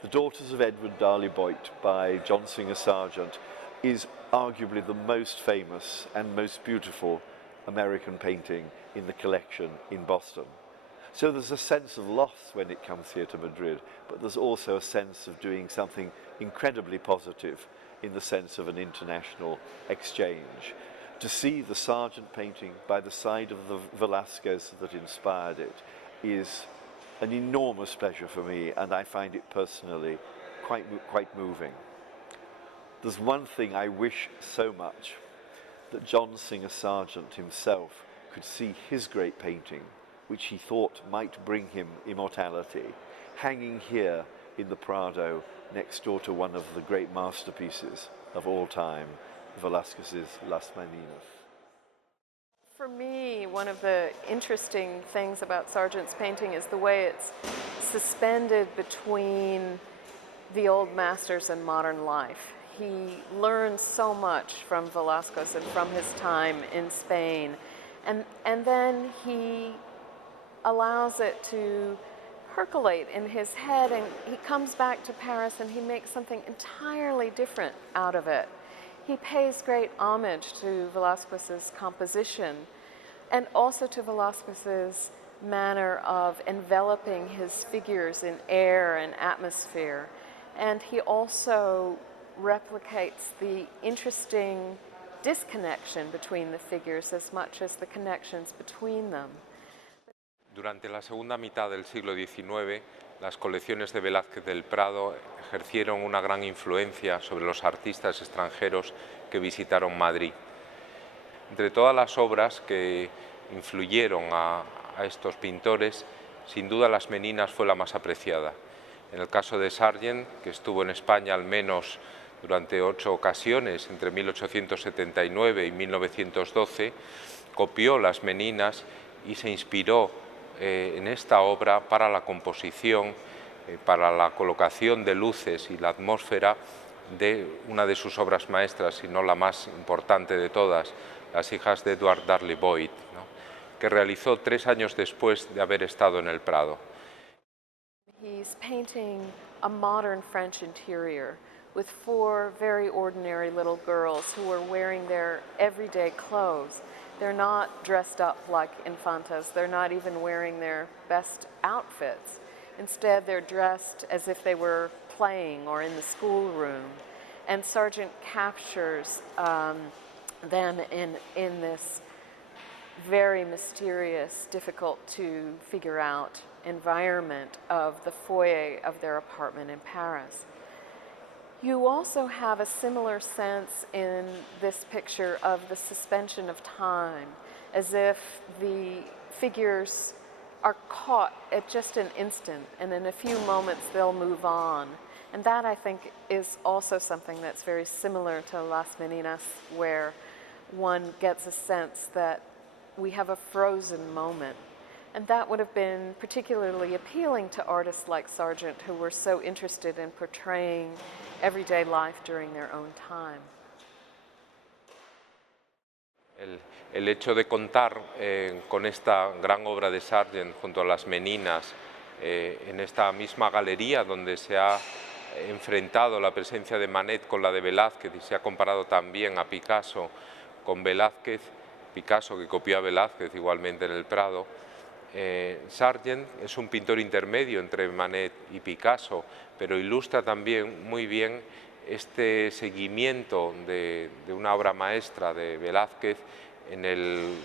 The Daughters of Edward Darley Boyd by John Singer Sargent is arguably the most famous and most beautiful American painting in the collection in Boston. So there's a sense of loss when it comes here to Madrid, but there's also a sense of doing something incredibly positive in the sense of an international exchange. To see the Sargent painting by the side of the Velázquez that inspired it is an enormous pleasure for me, and I find it personally quite moving. There's one thing I wish so much, that John Singer Sargent himself could see his great painting, which he thought might bring him immortality, hanging here in the Prado next door to one of the great masterpieces of all time, Velázquez's Las Meninas. For me, one of the interesting things about Sargent's painting is the way it's suspended between the old masters and modern life. He learns so much from Velázquez and from his time in Spain, and then he allows it to percolate in his head, and he comes back to Paris and he makes something entirely different out of it. He pays great homage to Velázquez's composition and also to Velázquez's manner of enveloping his figures in air and atmosphere. And he also replicates the interesting disconnection between the figures as much as the connections between them. Durante la segunda mitad del siglo XIX, las colecciones de Velázquez del Prado ejercieron una gran influencia sobre los artistas extranjeros que visitaron Madrid. Entre todas las obras que influyeron a estos pintores, sin duda Las Meninas fue la más apreciada. En el caso de Sargent, que estuvo en España al menos durante 8 ocasiones, entre 1879 y 1912, copió Las Meninas y se inspiró en esta obra para la composición, para la colocación de luces y la atmósfera de una de sus obras maestras, si no la más importante de todas, Las hijas de Edward Darley Boyd, ¿no?, que realizó 3 años después de haber estado en el Prado. He's painting a modern French interior with 4 very ordinary little girls who are wearing their everyday clothes. They're not dressed up like infantas, they're not even wearing their best outfits. Instead, they're dressed as if they were playing or in the schoolroom. And Sargent captures them in this very mysterious, difficult to figure out environment of the foyer of their apartment in Paris. You also have a similar sense in this picture of the suspension of time, as if the figures are caught at just an instant, and in a few moments they'll move on. And that, I think, is also something that's very similar to Las Meninas, where one gets a sense that we have a frozen moment. And that would have been particularly appealing to artists like Sargent, who were so interested in portraying everyday life during their own time. El hecho de contar con esta gran obra de Sargent junto a Las Meninas en esta misma galería donde se ha enfrentado la presencia de Manet con la de Velázquez y se ha comparado también a Picasso con Velázquez, Picasso que copió a Velázquez igualmente en el Prado. Sargent es un pintor intermedio entre Manet y Picasso, pero ilustra también muy bien este seguimiento de una obra maestra de Velázquez en el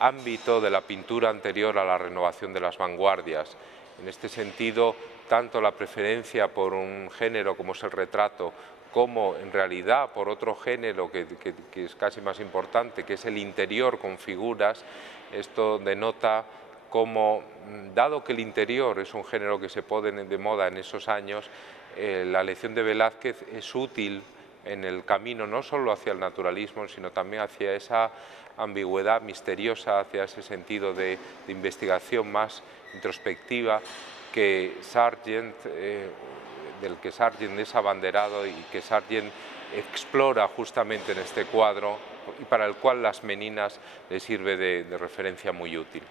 ámbito de la pintura anterior a la renovación de las vanguardias. En este sentido, tanto la preferencia por un género como es el retrato, como en realidad por otro género que es casi más importante, que es el interior con figuras, esto denota cómo, dado que el interior es un género que se pone de moda en esos años, la elección de Velázquez es útil en el camino no solo hacia el naturalismo, sino también hacia esa ambigüedad misteriosa, hacia ese sentido de investigación más introspectiva que Sargent, del que Sargent es abanderado y que Sargent explora justamente en este cuadro y para el cual Las Meninas le sirve de referencia muy útil.